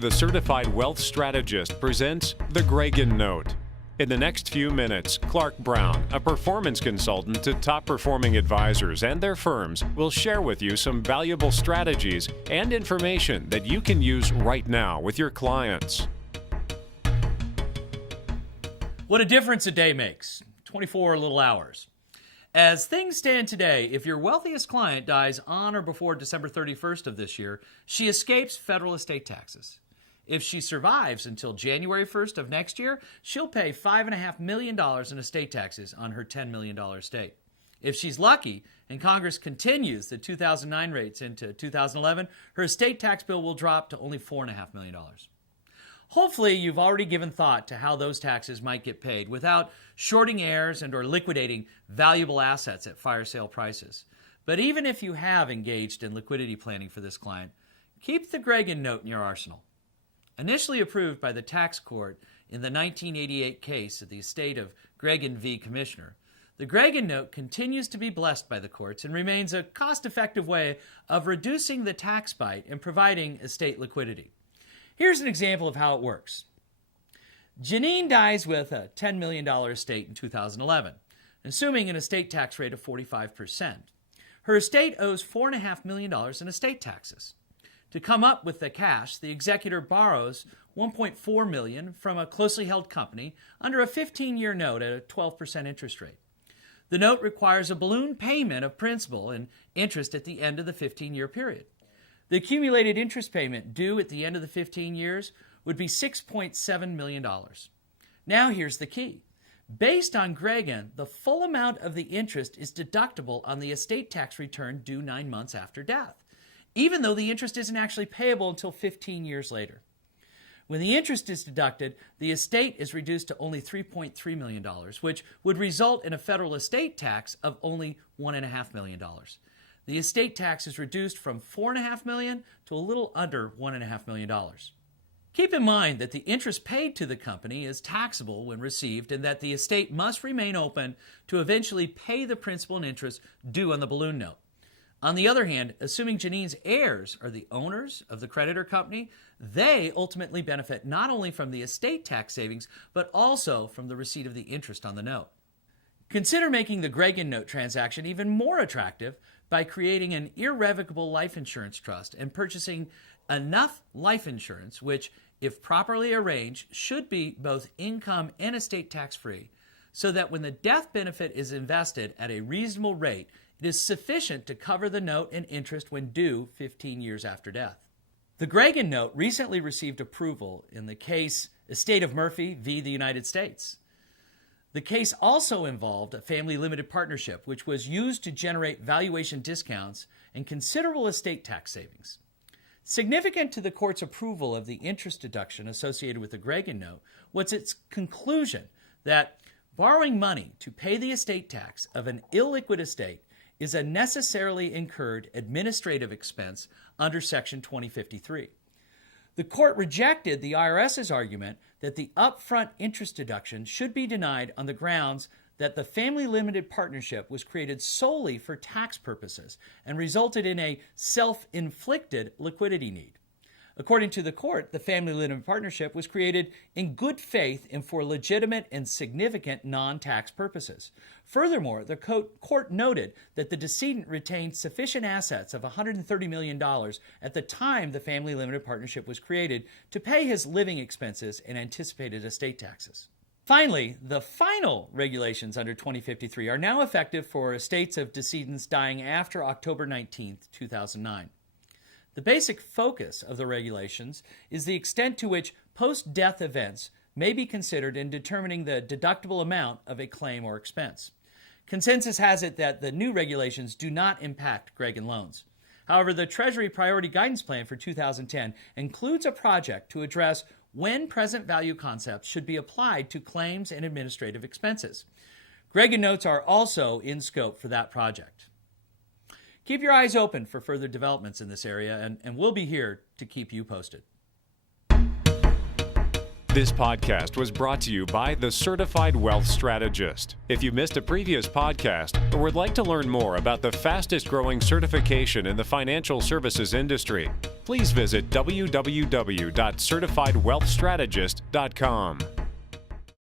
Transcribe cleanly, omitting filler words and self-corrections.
the Certified Wealth Strategist presents the Graegin Note. In the next few minutes, Clark Brown, a performance consultant to top-performing advisors and their firms, will share with you some valuable strategies and information that you can use right now with your clients. What a difference a day makes. 24 little hours. As things stand today, if your wealthiest client dies on or before December 31st of this year, she escapes federal estate taxes. If she survives until January 1st of next year, she'll pay $5.5 million in estate taxes on her $10 million estate. If she's lucky and Congress continues the 2009 rates into 2011, her estate tax bill will drop to only $4.5 million. Hopefully, you've already given thought to how those taxes might get paid without shorting heirs and or liquidating valuable assets at fire sale prices. But even if you have engaged in liquidity planning for this client, keep the Graegin Note in your arsenal. Initially approved by the tax court in the 1988 case of the estate of Graegin v. Commissioner, the Graegin Note continues to be blessed by the courts and remains a cost-effective way of reducing the tax bite and providing estate liquidity. Here's an example of how it works. Janine dies with a $10 million estate in 2011, assuming an estate tax rate of 45%. Her estate owes $4.5 million in estate taxes. To come up with the cash, the executor borrows $1.4 million from a closely held company under a 15-year note at a 12% interest rate. The note requires a balloon payment of principal and interest at the end of the 15-year period. The accumulated interest payment due at the end of the 15 years would be $6.7 million. Now here's the key. Based on Graegin, the full amount of the interest is deductible on the estate tax return due 9 months after death, even though the interest isn't actually payable until 15 years later. When the interest is deducted, the estate is reduced to only $3.3 million, which would result in a federal estate tax of only $1.5 million. The estate tax is reduced from $4.5 million to a little under $1.5 million. Keep in mind that the interest paid to the company is taxable when received and that the estate must remain open to eventually pay the principal and interest due on the balloon note. On the other hand, assuming Janine's heirs are the owners of the creditor company, they ultimately benefit not only from the estate tax savings, but also from the receipt of the interest on the note. Consider making the Graegin Note transaction even more attractive by creating an irrevocable life insurance trust and purchasing enough life insurance, which, if properly arranged, should be both income and estate tax-free, so that when the death benefit is invested at a reasonable rate, it is sufficient to cover the note and interest when due 15 years after death. The Graegin Note recently received approval in the case Estate of Murphy v. the United States. The case also involved a family limited partnership, which was used to generate valuation discounts and considerable estate tax savings. Significant to the court's approval of the interest deduction associated with the Graegin Note was its conclusion that borrowing money to pay the estate tax of an illiquid estate is a necessarily incurred administrative expense under Section 2053. The court rejected the IRS's argument that the upfront interest deduction should be denied on the grounds that the family limited partnership was created solely for tax purposes and resulted in a self-inflicted liquidity need. According to the court, the family limited partnership was created in good faith and for legitimate and significant non-tax purposes. Furthermore, the court noted that the decedent retained sufficient assets of $130 million at the time the family limited partnership was created to pay his living expenses and anticipated estate taxes. Finally, the final regulations under 2053 are now effective for estates of decedents dying after October 19, 2009. The basic focus of the regulations is the extent to which post-death events may be considered in determining the deductible amount of a claim or expense. Consensus has it that the new regulations do not impact Graegin loans. However, the Treasury Priority Guidance Plan for 2010 includes a project to address when present value concepts should be applied to claims and administrative expenses. Graegin Notes are also in scope for that project. Keep your eyes open for further developments in this area, and we'll be here to keep you posted. This podcast was brought to you by the Certified Wealth Strategist. If you missed a previous podcast or would like to learn more about the fastest growing certification in the financial services industry, please visit www.certifiedwealthstrategist.com.